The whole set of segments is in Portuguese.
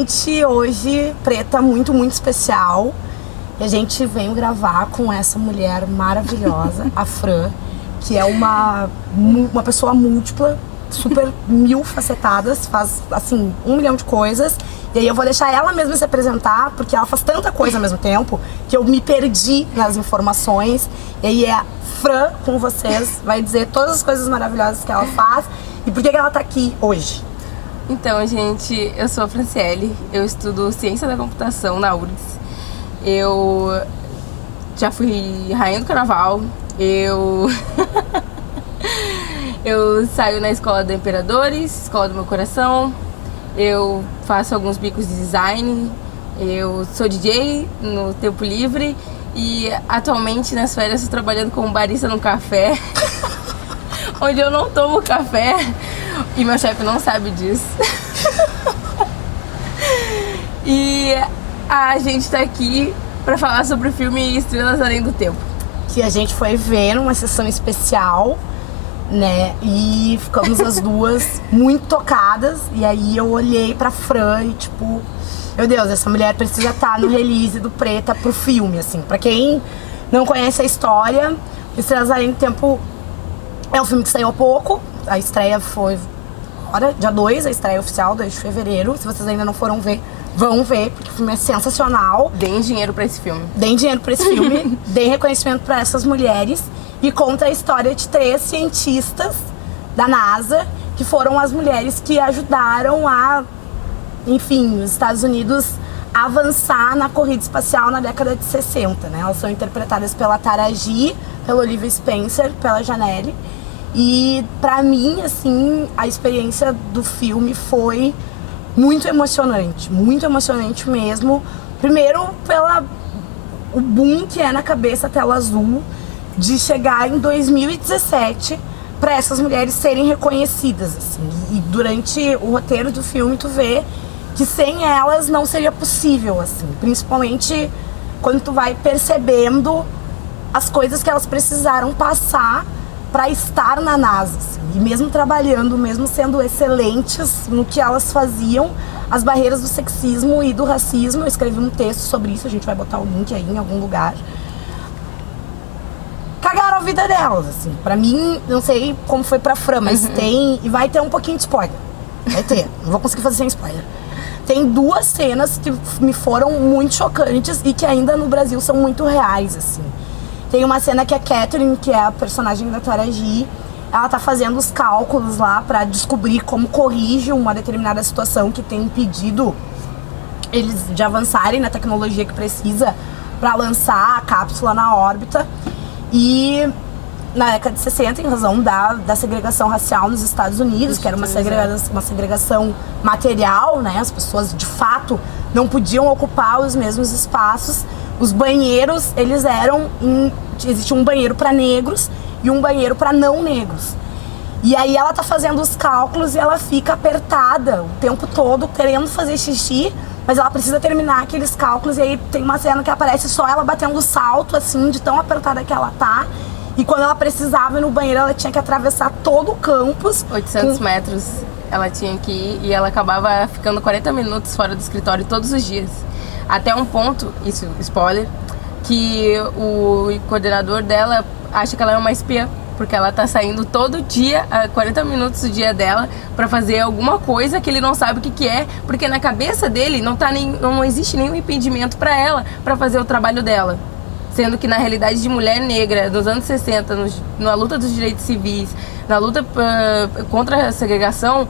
gente hoje, preta, muito, muito especial. E a gente veio gravar com essa mulher maravilhosa, a Fran, que é uma pessoa múltipla, super mil facetadas, faz, assim, 1 milhão de coisas. E aí eu vou deixar ela mesma se apresentar, porque ela faz tanta coisa ao mesmo tempo, que eu me perdi nas informações. E aí é a Fran com vocês, vai dizer todas as coisas maravilhosas que ela faz e por que ela tá aqui hoje. Então, gente, eu sou a Franciele, eu estudo Ciência da Computação na URGS. Eu já fui rainha do carnaval, eu saio na escola do Imperadores, escola do meu coração, eu faço alguns bicos de design, eu sou DJ no tempo livre e atualmente nas férias estou trabalhando como barista num café, onde eu não tomo café e meu chefe não sabe disso. E a gente tá aqui pra falar sobre o filme Estrelas Além do Tempo. Que a gente foi ver numa sessão especial, né? E ficamos as duas muito tocadas. E aí eu olhei pra Fran e tipo, meu Deus, essa mulher precisa estar no release do Preta pro filme, assim. Pra quem não conhece a história, Estrelas Além do Tempo é um filme que saiu há pouco. A estreia foi agora, dia 2, a estreia oficial, 2 de fevereiro. Se vocês ainda não foram ver, vão ver, porque o filme é sensacional. Deem dinheiro pra esse filme. Deem dinheiro pra esse filme, deem reconhecimento pra essas mulheres. E conta a história de 3 cientistas da NASA, que foram as mulheres que ajudaram a, enfim, os Estados Unidos avançar na corrida espacial na década de 60, né? Elas são interpretadas pela Taraji, pela Olivia Spencer, pela Janelle. E pra mim, assim, a experiência do filme foi muito emocionante mesmo. Primeiro, o boom que é na cabeça a tela azul de chegar em 2017 para essas mulheres serem reconhecidas, assim. E durante o roteiro do filme tu vê que sem elas não seria possível, assim. Principalmente quando tu vai percebendo as coisas que elas precisaram passar para estar na NASA, assim. E mesmo trabalhando, mesmo sendo excelentes no que elas faziam, as barreiras do sexismo e do racismo, eu escrevi um texto sobre isso, a gente vai botar o link aí em algum lugar, cagaram a vida delas, assim. Pra mim, não sei como foi pra Fran, mas tem, e vai ter um pouquinho de spoiler, vai ter, não vou conseguir fazer sem spoiler. Tem 2 cenas que me foram muito chocantes e que ainda no Brasil são muito reais, assim. Tem uma cena que a Catherine, que é a personagem da Taraji, ela tá fazendo os cálculos lá pra descobrir como corrige uma determinada situação que tem impedido eles de avançarem na tecnologia que precisa pra lançar a cápsula na órbita. E na década de 60, em razão da segregação racial nos Estados Unidos, que era uma segregação material, né? As pessoas de fato não podiam ocupar os mesmos espaços. Os banheiros, eles existia um banheiro para negros e um banheiro para não negros. E aí ela tá fazendo os cálculos e ela fica apertada o tempo todo, querendo fazer xixi, mas ela precisa terminar aqueles cálculos. E aí tem uma cena que aparece só ela batendo salto, assim, de tão apertada que ela tá. E quando ela precisava ir no banheiro, ela tinha que atravessar todo o campus. 800 metros ela tinha que ir e ela acabava ficando 40 minutos fora do escritório todos os dias. Até um ponto, isso, spoiler, que o coordenador dela acha que ela é uma espiã, porque ela tá saindo todo dia, 40 minutos do dia dela, pra fazer alguma coisa que ele não sabe o que é, porque na cabeça dele não existe nenhum impedimento pra ela pra fazer o trabalho dela. Sendo que na realidade de mulher negra, nos anos 60, na luta dos direitos civis, na luta contra a segregação,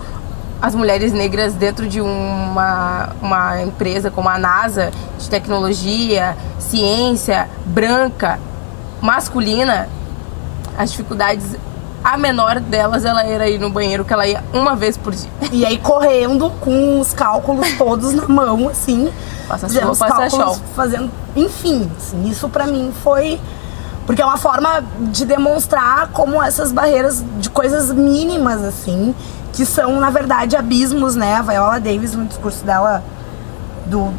as mulheres negras dentro de uma empresa como a NASA, de tecnologia, ciência, branca, masculina, as dificuldades, a menor delas, ela era ir no banheiro, que ela ia uma vez por dia. E aí correndo com os cálculos todos na mão, assim. Passa chuva, passa sol. Fazendo, enfim, assim, isso pra mim foi... Porque é uma forma de demonstrar como essas barreiras de coisas mínimas, assim, que são, na verdade, abismos, né? A Viola Davis, no discurso dela do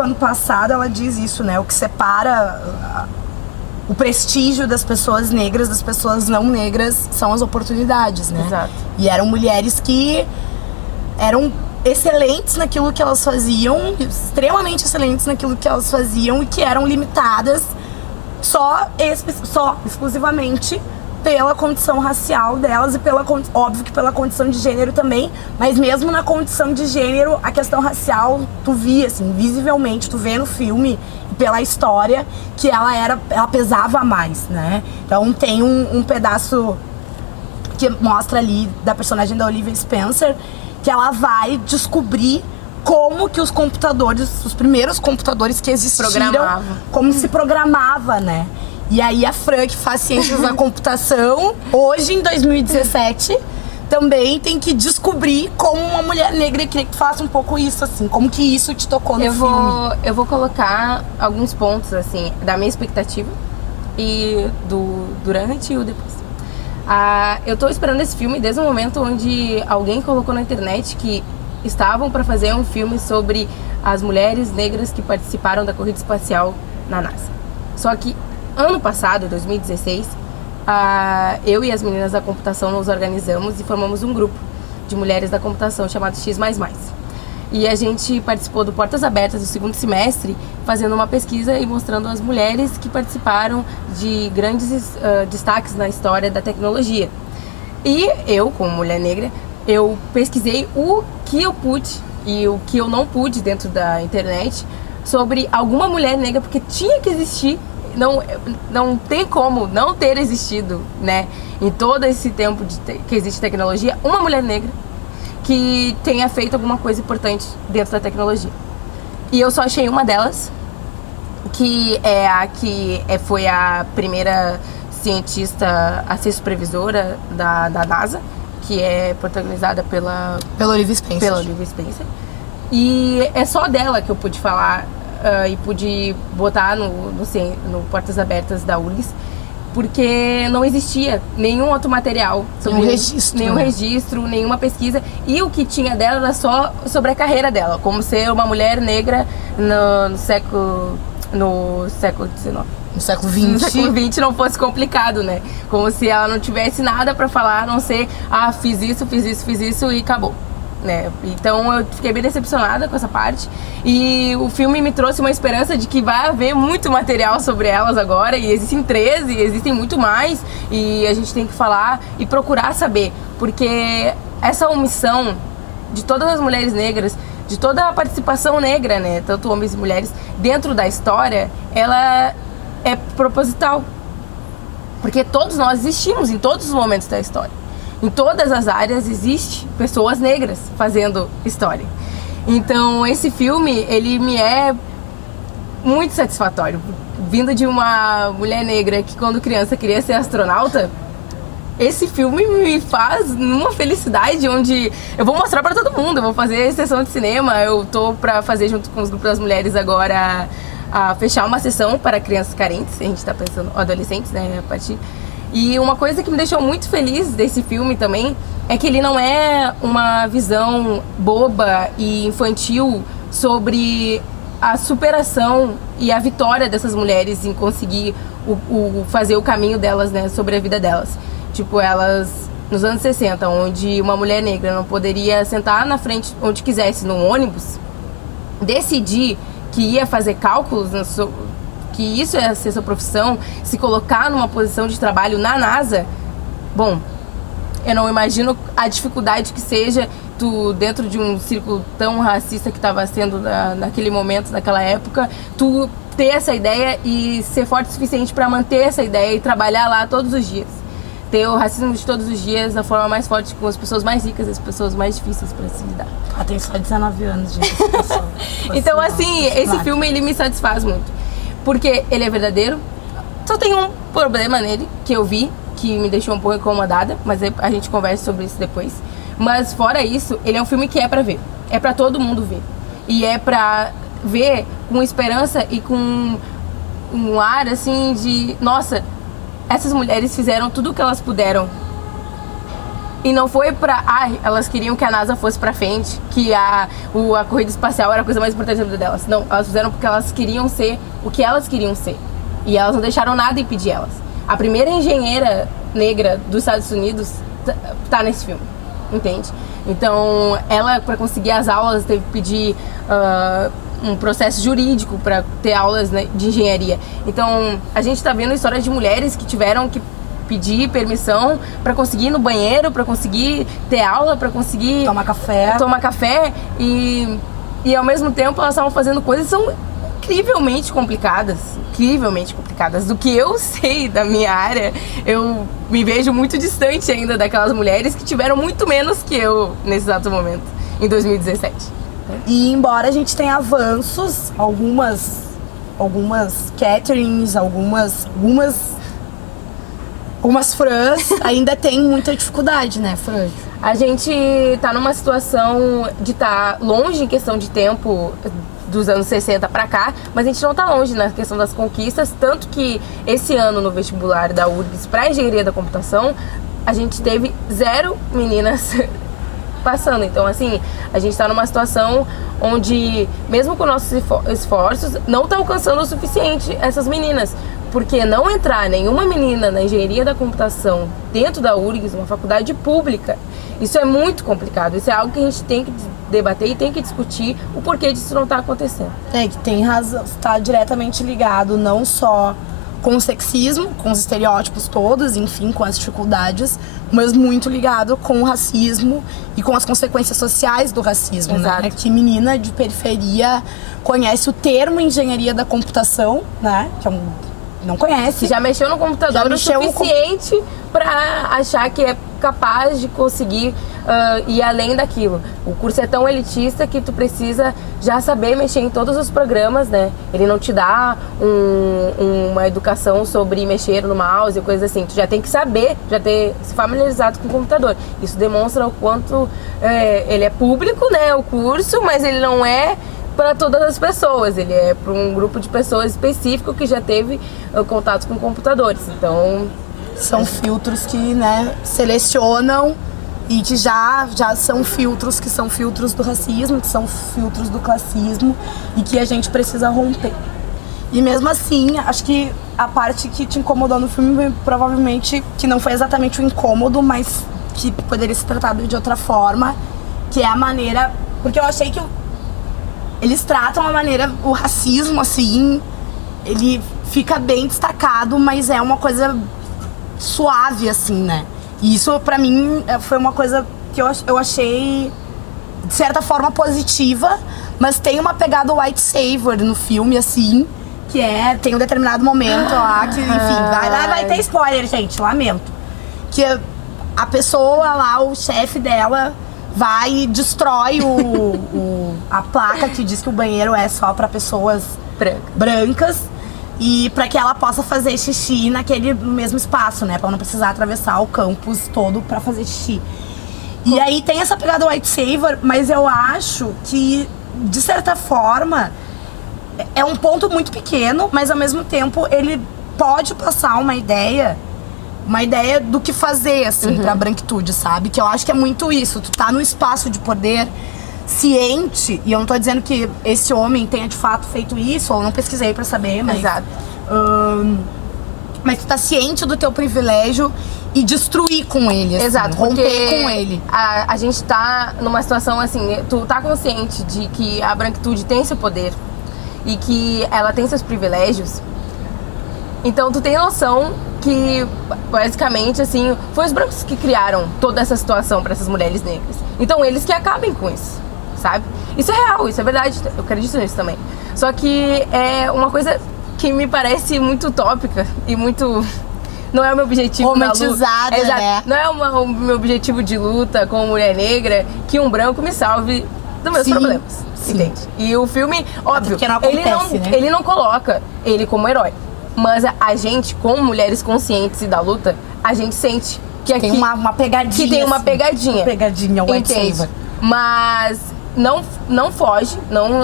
ano passado, ela diz isso, né? O que separa o prestígio das pessoas negras das pessoas não negras são as oportunidades, né? Exato. E eram mulheres que eram excelentes naquilo que elas faziam, extremamente excelentes naquilo que elas faziam e que eram limitadas só exclusivamente pela condição racial delas e óbvio que pela condição de gênero também, mas mesmo na condição de gênero, a questão racial, tu via, assim, visivelmente, tu vê no filme, pela história, que ela pesava mais, né? Então tem um pedaço que mostra ali da personagem da Olivia Spencer, que ela vai descobrir como que os computadores, os primeiros computadores que existiram, como se programava, né? E aí a Fran, que faz ciências da computação, hoje em 2017, também tem que descobrir como uma mulher negra, queria que tu faça um pouco isso, assim, como que isso te tocou no filme. Eu vou colocar alguns pontos, assim, da minha expectativa e do durante e o depois. Eu tô esperando esse filme desde o momento onde alguém colocou na internet que estavam para fazer um filme sobre as mulheres negras que participaram da corrida espacial na NASA. Só que ano passado, 2016, eu e as meninas da computação nos organizamos e formamos um grupo de mulheres da computação chamado X++. E a gente participou do Portas Abertas do segundo semestre, fazendo uma pesquisa e mostrando as mulheres que participaram de grandes destaques na história da tecnologia. E eu, como mulher negra, eu pesquisei o que eu pude e o que eu não pude dentro da internet sobre alguma mulher negra, porque tinha que existir. Não tem como não ter existido, né, em todo esse tempo que existe tecnologia, uma mulher negra que tenha feito alguma coisa importante dentro da tecnologia. E eu só achei uma delas, que foi a primeira cientista a ser supervisora da NASA, que é protagonizada pela Olivia Spencer. E é só dela que eu pude falar e pude botar no Portas Abertas da URGS, porque não existia nenhum outro material sobre nenhum registro, nenhuma pesquisa, e o que tinha dela era só sobre a carreira dela, como ser uma mulher negra no século XIX. No século XX. No século XX não fosse complicado, né? Como se ela não tivesse nada pra falar, a não ser, fiz isso e acabou. Né? Então eu fiquei bem decepcionada com essa parte, e o filme me trouxe uma esperança de que vai haver muito material sobre elas agora, e existem 13, existem muito mais, e a gente tem que falar e procurar saber, porque essa omissão de todas as mulheres negras, de toda a participação negra, né, tanto homens e mulheres, dentro da história, ela é proposital, porque todos nós existimos em todos os momentos da história. Em todas as áreas existe pessoas negras fazendo história. Então esse filme, ele me é muito satisfatório. Vindo de uma mulher negra que quando criança queria ser astronauta, esse filme me faz numa felicidade onde eu vou mostrar pra todo mundo. Eu vou fazer sessão de cinema, eu tô pra fazer junto com os grupos das mulheres agora a fechar uma sessão para crianças carentes. A gente tá pensando, adolescentes, né, a partir... E uma coisa que me deixou muito feliz desse filme também é que ele não é uma visão boba e infantil sobre a superação e a vitória dessas mulheres em conseguir fazer o caminho delas, né, sobre a vida delas. Tipo, elas, nos anos 60, onde uma mulher negra não poderia sentar na frente onde quisesse num ônibus, decidir que ia fazer cálculos que isso é ser sua profissão, se colocar numa posição de trabalho na NASA, bom, eu não imagino a dificuldade que seja tu, dentro de um círculo tão racista que estava sendo naquele momento, naquela época, tu ter essa ideia e ser forte o suficiente para manter essa ideia e trabalhar lá todos os dias. Ter o racismo de todos os dias da forma mais forte, com as pessoas mais ricas e as pessoas mais difíceis para se lidar. Tem só 19 anos, gente. Então, assim, esse filme, ele me satisfaz muito. Porque ele é verdadeiro. Só tem um problema nele, que eu vi, que me deixou um pouco incomodada, mas a gente conversa sobre isso depois. Mas fora isso, ele é um filme que é pra ver. É pra todo mundo ver. E é pra ver com esperança e com um ar, assim, de... Nossa, essas mulheres fizeram tudo o que elas puderam. E não foi pra... elas queriam que a NASA fosse pra frente, que a corrida espacial era a coisa mais importante da vida delas. Não, elas fizeram porque elas queriam ser o que elas queriam ser. E elas não deixaram nada impedir elas. A primeira engenheira negra dos Estados Unidos tá nesse filme, entende? Então, ela, para conseguir as aulas, teve que pedir um processo jurídico para ter aulas, né, de engenharia. Então, a gente está vendo histórias de mulheres que tiveram que pedir permissão para conseguir ir no banheiro, para conseguir ter aula, para conseguir tomar café e ao mesmo tempo elas estavam fazendo coisas que são incrivelmente complicadas. Do que eu sei da minha área, eu me vejo muito distante ainda daquelas mulheres que tiveram muito menos que eu nesse exato momento, em 2017. E embora a gente tenha avanços, algumas caterings, algumas Frans ainda tem muita dificuldade, né, Fran? A gente tá numa situação de estar longe em questão de tempo dos anos 60 para cá, mas a gente não tá longe na questão das conquistas, tanto que esse ano no vestibular da URGS para engenharia da computação, a gente teve 0 meninas passando. Então, assim, a gente tá numa situação onde, mesmo com nossos esforços, não tá alcançando o suficiente essas meninas. Porque não entrar nenhuma menina na engenharia da computação dentro da URGS, uma faculdade pública, isso é muito complicado. Isso é algo que a gente tem que debater e tem que discutir o porquê disso não está acontecendo. É, que tem razão, está diretamente ligado não só com o sexismo, com os estereótipos todos, enfim, com as dificuldades, mas muito ligado com o racismo e com as consequências sociais do racismo, Exato. né? Que menina de periferia conhece o termo engenharia da computação, né? Que é não conhece. Já mexeu no computador o suficiente para achar que é capaz de conseguir ir além daquilo. O curso é tão elitista que tu precisa já saber mexer em todos os programas, né? Ele não te dá uma educação sobre mexer no mouse e coisas assim. Tu já tem que saber, já ter se familiarizado com o computador. Isso demonstra o quanto ele é público, né? O curso, mas ele não é para todas as pessoas, ele é para um grupo de pessoas específico que já teve contato com computadores. Então, são filtros que, né, selecionam e que já são filtros que são filtros do racismo, que são filtros do classismo e que a gente precisa romper. E mesmo assim, acho que a parte que te incomodou no filme provavelmente que não foi exatamente o incômodo, mas que poderia ser tratado de outra forma, que é a maneira, porque eu achei que eles tratam a maneira, o racismo, assim, ele fica bem destacado, mas é uma coisa suave, assim, né? E isso, pra mim, foi uma coisa que eu achei, de certa forma, positiva, mas tem uma pegada white savior no filme, assim, que tem um determinado momento lá, que, enfim, vai ter spoiler, gente, lamento. Que a pessoa lá, o chefe dela, vai e destrói a placa que diz que o banheiro é só para pessoas brancas e para que ela possa fazer xixi no mesmo espaço, né? Para não precisar atravessar o campus todo para fazer xixi. E aí tem essa pegada white savior, mas eu acho que, de certa forma, é um ponto muito pequeno, mas ao mesmo tempo ele pode passar uma ideia do que fazer, assim, pra branquitude, sabe? Que eu acho que é muito isso. Tu tá no espaço de poder ciente, e eu não tô dizendo que esse homem tenha de fato feito isso, ou não pesquisei pra saber, mas... Exato. Mas tu tá ciente do teu privilégio e destruir com ele, assim, exato, romper com ele. A gente tá numa situação assim, tu tá consciente de que a branquitude tem seu poder e que ela tem seus privilégios, então tu tem noção que, basicamente, assim, foi os brancos que criaram toda essa situação para essas mulheres negras. Então, eles que acabem com isso, sabe? Isso é real, isso é verdade, eu acredito nisso também. Só que é uma coisa que me parece muito utópica e muito... Não é o meu objetivo romantizada, na luta. né? Não é o meu objetivo de luta como mulher negra que um branco me salve dos meus problemas, entende? E o filme, óbvio, não acontece, ele não coloca ele como herói. Mas a gente, como mulheres conscientes e da luta, a gente sente que aqui... Tem uma pegadinha. Que tem uma pegadinha. Uma pegadinha, white savior. Mas não foge,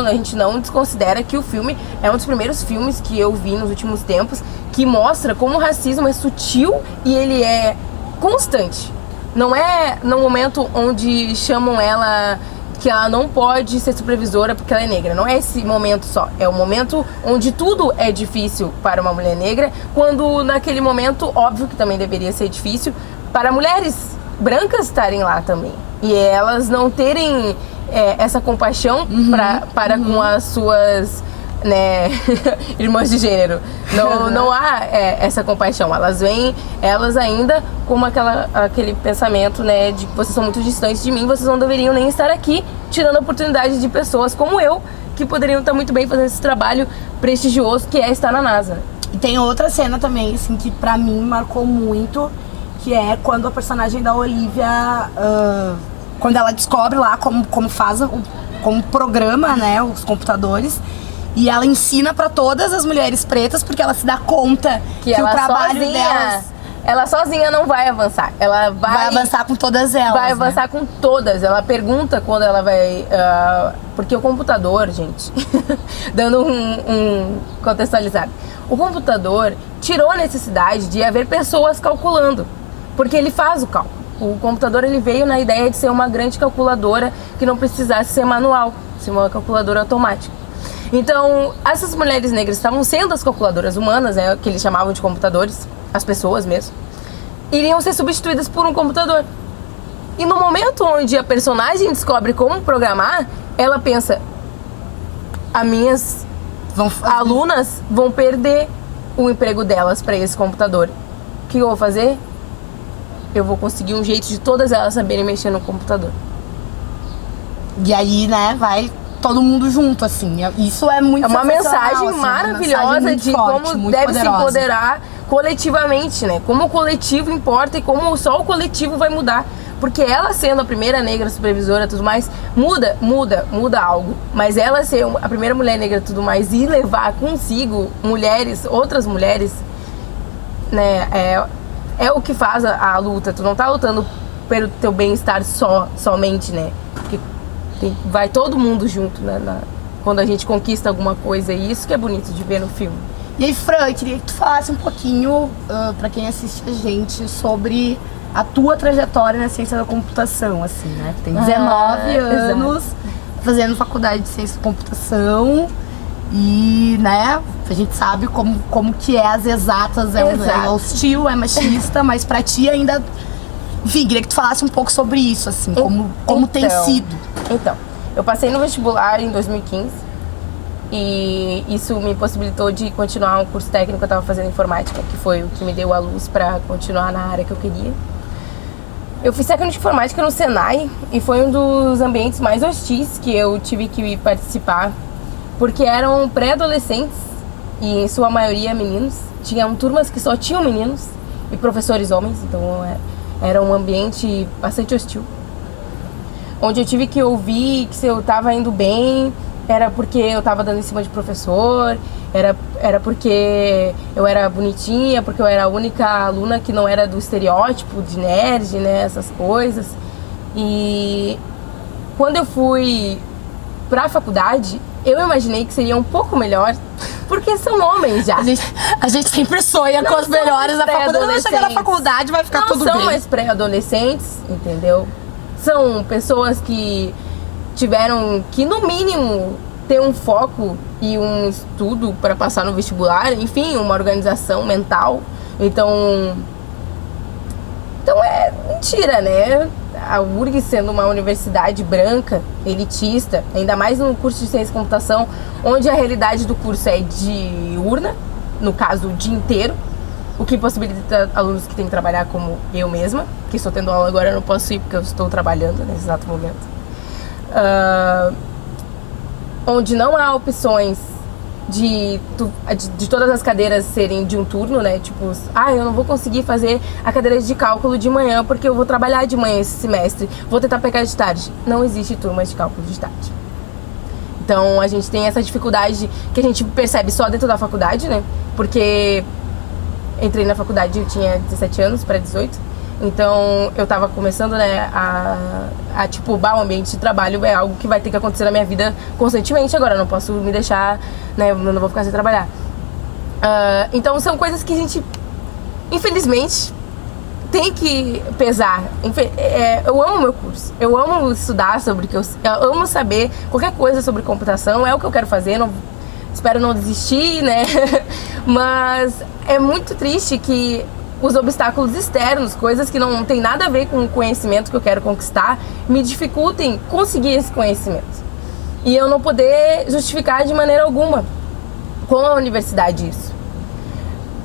a gente não desconsidera que o filme é um dos primeiros filmes que eu vi nos últimos tempos que mostra como o racismo é sutil e ele é constante. Não é no momento onde chamam ela... que ela não pode ser supervisora porque ela é negra. Não é esse momento só. É o momento onde tudo é difícil para uma mulher negra, quando naquele momento, óbvio que também deveria ser difícil para mulheres brancas estarem lá também. E elas não terem essa compaixão para com as suas, né, irmãs de gênero. Não há essa compaixão. Elas veem elas ainda como aquele pensamento, né, de que vocês são muito distantes de mim, vocês não deveriam nem estar aqui, tirando a oportunidade de pessoas como eu, que poderiam estar muito bem fazendo esse trabalho prestigioso que é estar na NASA. E tem outra cena também, assim, que pra mim marcou muito, que é quando a personagem da Olivia, quando ela descobre lá como faz, como programa, né, os computadores, e ela ensina pra todas as mulheres pretas, porque ela se dá conta que o trabalho delas... Ela sozinha não vai avançar. Ela vai avançar com todas elas. Vai avançar com todas. Ela pergunta quando ela vai... porque o computador, gente... dando um contextualizado. O computador tirou a necessidade de haver pessoas calculando. Porque ele faz o cálculo. O computador ele veio na ideia de ser uma grande calculadora que não precisasse ser manual. Ser uma calculadora automática. Então, essas mulheres negras estavam sendo as calculadoras humanas, né, que eles chamavam de computadores, as pessoas mesmo, iriam ser substituídas por um computador. E no momento onde a personagem descobre como programar, ela pensa, as minhas alunas vão perder o emprego delas para esse computador. O que eu vou fazer? Eu vou conseguir um jeito de todas elas saberem mexer no computador. E aí, né, vai... todo mundo junto, assim. Isso é muito uma mensagem assim, maravilhosa uma mensagem de forte, como deve poderosa. se empoderar coletivamente, né? Como o coletivo importa e como só o coletivo vai mudar. Porque ela sendo a primeira negra supervisora e tudo mais, muda algo. Mas ela ser a primeira mulher negra e tudo mais e levar consigo mulheres, outras mulheres, né? É o que faz a luta. Tu não tá lutando pelo teu bem-estar somente, né? Porque vai todo mundo junto, né? Quando a gente conquista alguma coisa, e isso que é bonito de ver no filme. E aí, Fran, eu queria que tu falasse um pouquinho, pra quem assiste a gente, sobre a tua trajetória na ciência da computação, assim, né? Tem 19 anos, fazendo faculdade de ciência da computação, e, né, a gente sabe como que é as exatas, é hostil, é machista, mas pra ti ainda... Enfim, queria que tu falasse um pouco sobre isso, assim, como tem sido. Então, eu passei no vestibular em 2015 e isso me possibilitou de continuar um curso técnico que eu estava fazendo informática, que foi o que me deu a luz para continuar na área que eu queria. Eu fiz técnico de informática no Senai e foi um dos ambientes mais hostis que eu tive que participar, porque eram pré-adolescentes e em sua maioria meninos. Tinham turmas que só tinham meninos e professores homens, então era um ambiente bastante hostil. Onde eu tive que ouvir que se eu estava indo bem, era porque eu estava dando em cima de professor, era porque eu era bonitinha, porque eu era a única aluna que não era do estereótipo de nerd, né, essas coisas. E quando eu fui pra faculdade, eu imaginei que seria um pouco melhor, porque são homens já. A gente sempre sonha com as melhores da faculdade. Vai chegar na faculdade, vai ficar tudo bem. Não são mais pré-adolescentes, entendeu? São pessoas que tiveram que, no mínimo, ter um foco e um estudo para passar no vestibular, enfim, uma organização mental. Então é mentira, né? A URGS sendo uma universidade branca, elitista, ainda mais no curso de ciência e computação, onde a realidade do curso é diurna, no caso o dia inteiro, o que possibilita alunos que têm que trabalhar como eu mesma, que estou tendo aula agora, eu não posso ir porque eu estou trabalhando nesse exato momento. Onde não há opções de todas as cadeiras serem de um turno, né? Tipo, eu não vou conseguir fazer a cadeira de cálculo de manhã porque eu vou trabalhar de manhã esse semestre, vou tentar pegar de tarde. Não existe turmas de cálculo de tarde. Então a gente tem essa dificuldade que a gente percebe só dentro da faculdade, né? Porque entrei na faculdade, eu tinha 17 anos para 18. Então eu tava começando, né, tipo, o ambiente de trabalho é algo que vai ter que acontecer na minha vida constantemente agora. Eu não posso me deixar, né, eu não vou ficar sem trabalhar. Então são coisas que a gente, infelizmente, tem que pesar. Eu amo meu curso, eu amo estudar sobre eu amo saber qualquer coisa sobre computação, é o que eu quero fazer, espero não desistir, né? Mas é muito triste que os obstáculos externos, coisas que não tem nada a ver com o conhecimento que eu quero conquistar, me dificultem conseguir esse conhecimento. E eu não poder justificar de maneira alguma com a universidade isso.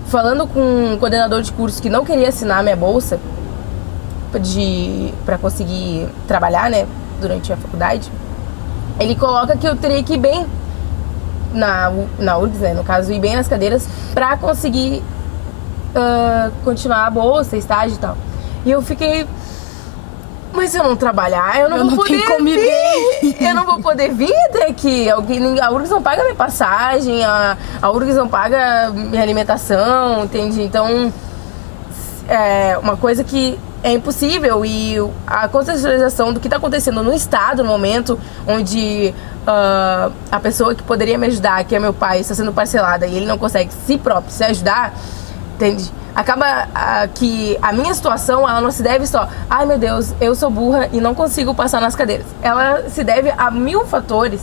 Falando com um coordenador de curso que não queria assinar a minha bolsa para conseguir trabalhar, né, durante a faculdade, ele coloca que eu teria que ir bem na URGS, né, no caso, ir bem nas cadeiras para conseguir continuar a bolsa, estágio e tal. E eu fiquei, mas se eu não trabalhar, eu não vou poder vir. Eu não vou poder vir até aqui. A URGS não paga minha passagem, a URGS não paga minha alimentação, entende? Então, é uma coisa que é impossível. E a contextualização do que está acontecendo no estado, no momento onde a pessoa que poderia me ajudar, que é meu pai, está sendo parcelada e ele não consegue si próprio se ajudar, entende? Acaba que a minha situação, ela não se deve só, ai meu Deus, eu sou burra e não consigo passar nas cadeiras. Ela se deve a 1000 fatores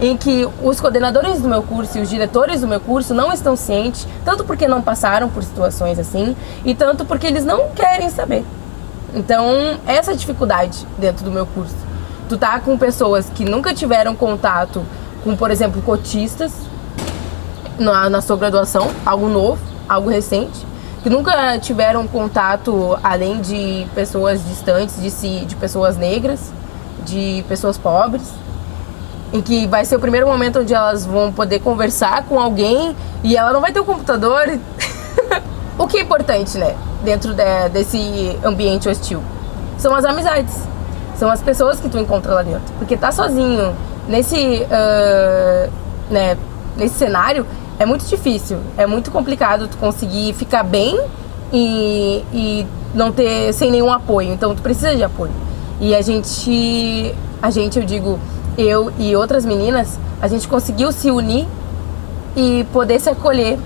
em que os coordenadores do meu curso e os diretores do meu curso não estão cientes, tanto porque não passaram por situações assim, e tanto porque eles não querem saber. Então, essa dificuldade dentro do meu curso. Tu tá com pessoas que nunca tiveram contato com, por exemplo, cotistas na sua graduação, algo novo, algo recente, que nunca tiveram contato, além de pessoas distantes de si, de pessoas negras, de pessoas pobres, em que vai ser o primeiro momento onde elas vão poder conversar com alguém e ela não vai ter um computador. O que é importante, né, dentro desse ambiente hostil? São as amizades, são as pessoas que tu encontra lá dentro. Porque tá sozinho nesse cenário é muito difícil, é muito complicado tu conseguir ficar bem e não ter sem nenhum apoio. Então tu precisa de apoio. E a gente, eu digo, eu e outras meninas, a gente conseguiu se unir e poder se acolher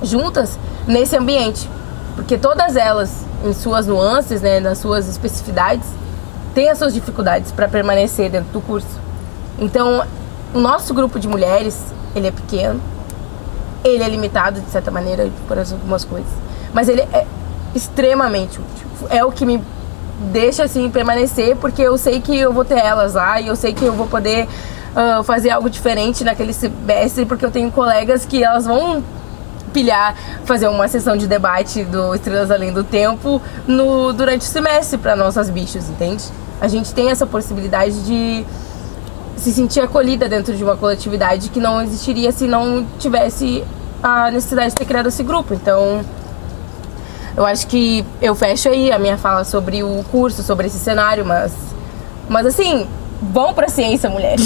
juntas nesse ambiente. Porque todas elas, em suas nuances, né, nas suas especificidades, têm as suas dificuldades para permanecer dentro do curso. Então, o nosso grupo de mulheres, ele é pequeno, ele é limitado, de certa maneira, por algumas coisas. Mas ele é extremamente útil. É o que me deixa, assim, permanecer, porque eu sei que eu vou ter elas lá e eu sei que eu vou poder fazer algo diferente naquele semestre, porque eu tenho colegas que elas vão pilhar, fazer uma sessão de debate do Estrelas Além do Tempo durante o semestre para nossas bichos, entende? A gente tem essa possibilidade de se sentir acolhida dentro de uma coletividade que não existiria se não tivesse a necessidade de ter criado esse grupo. Então, eu acho que eu fecho aí a minha fala sobre o curso, sobre esse cenário, mas assim, vão pra ciência, mulheres.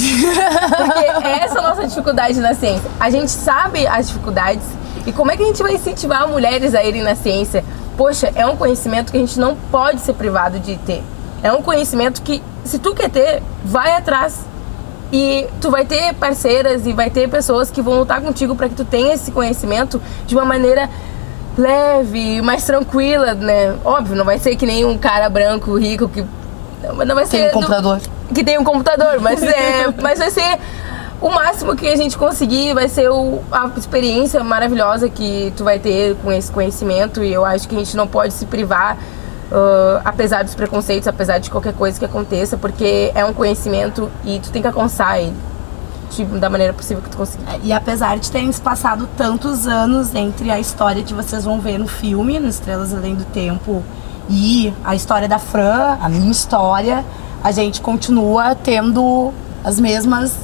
Porque essa é a nossa dificuldade na ciência. A gente sabe as dificuldades e como é que a gente vai incentivar mulheres a irem na ciência? Poxa, é um conhecimento que a gente não pode ser privado de ter. É um conhecimento que, se tu quer ter, vai atrás. E tu vai ter parceiras e vai ter pessoas que vão lutar contigo para que tu tenha esse conhecimento de uma maneira leve, mais tranquila, né? Óbvio, não vai ser que nem um cara branco, rico, que não vai ser tem um computador. Que tem um computador, mas vai ser o máximo que a gente conseguir, vai ser a experiência maravilhosa que tu vai ter com esse conhecimento. E eu acho que a gente não pode se privar, apesar dos preconceitos, apesar de qualquer coisa que aconteça, porque é um conhecimento e tu tem que alcançar ele da maneira possível que tu conseguir. E apesar de terem se passado tantos anos entre a história que vocês vão ver no filme, no Estrelas Além do Tempo, e a história da Fran, a minha história, a gente continua tendo as mesmas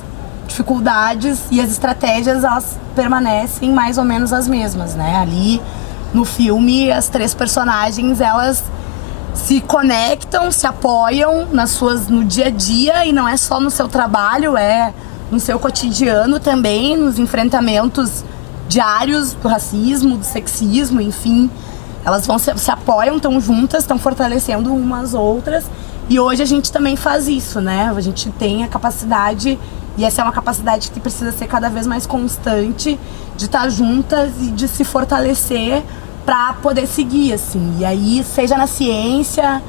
dificuldades e as estratégias, elas permanecem mais ou menos as mesmas, né? Ali no filme, as 3 personagens, elas se conectam, se apoiam no dia a dia, e não é só no seu trabalho, é no seu cotidiano também, nos enfrentamentos diários do racismo, do sexismo, enfim. Elas se apoiam, estão juntas, estão fortalecendo umas outras. E hoje a gente também faz isso, né? A gente tem a capacidade, e essa é uma capacidade que precisa ser cada vez mais constante, de estar juntas e de se fortalecer para poder seguir, assim. E aí, seja nas ciências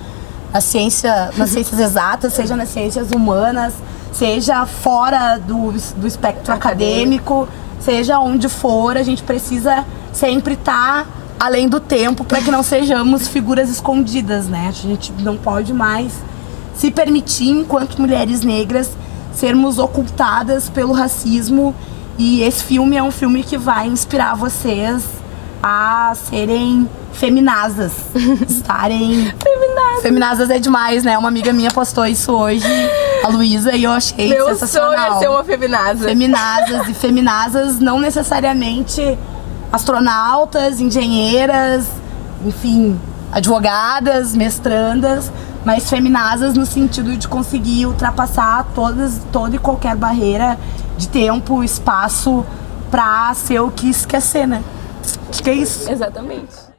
exatas, seja nas ciências humanas, seja fora do espectro acadêmico, seja onde for, a gente precisa sempre estar além do tempo, para que não sejamos figuras escondidas, né? A gente não pode mais se permitir, enquanto mulheres negras, sermos ocultadas pelo racismo. E esse filme é um filme que vai inspirar vocês a serem feminazas. Estarem... Feminazas é demais, né? Uma amiga minha postou isso hoje, a Luísa, e eu achei sensacional. Meu sonho é ser uma feminaza. Feminazas, e feminazas não necessariamente astronautas, engenheiras, enfim, advogadas, mestrandas, mas feminazas no sentido de conseguir ultrapassar toda e qualquer barreira de tempo, espaço, pra ser o que isso quer ser, né? Acho que é isso. Exatamente.